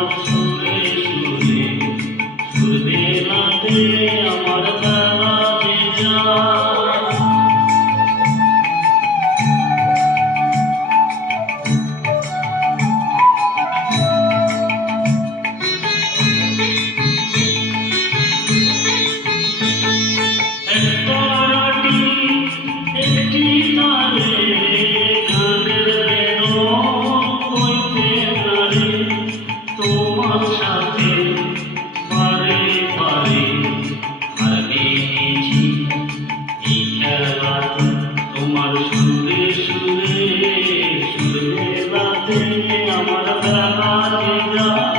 তোমার সুরে সুরে সুর মেলাতে আমার বেলা যে যায়। একটি তারে গানের বেদন হইতে নারে তোমার সাথে পারে পারে হারিয়েছি এই খেলাতে তোমার সুরে সুরে সুর মেলাতে আমার বেলা যে যায়।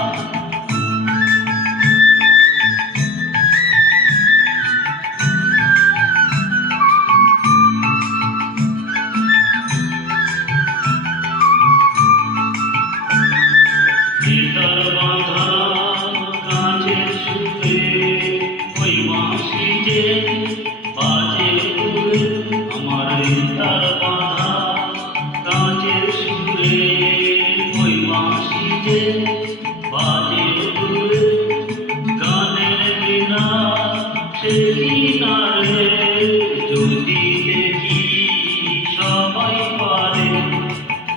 গীতার বাঁধা কাঁচের সুরে ওই বাঁশি যে বাজে উড়ে আমার গীতার বাঁধা কাঁচের সুরে ওই বাঁশি যে বাজে উড়ে গানের বিনা সে কিনারে যদি দেখি সবাই পারে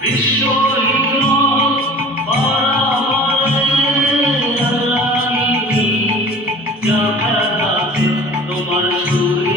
বিশ্ব তোমার সুরে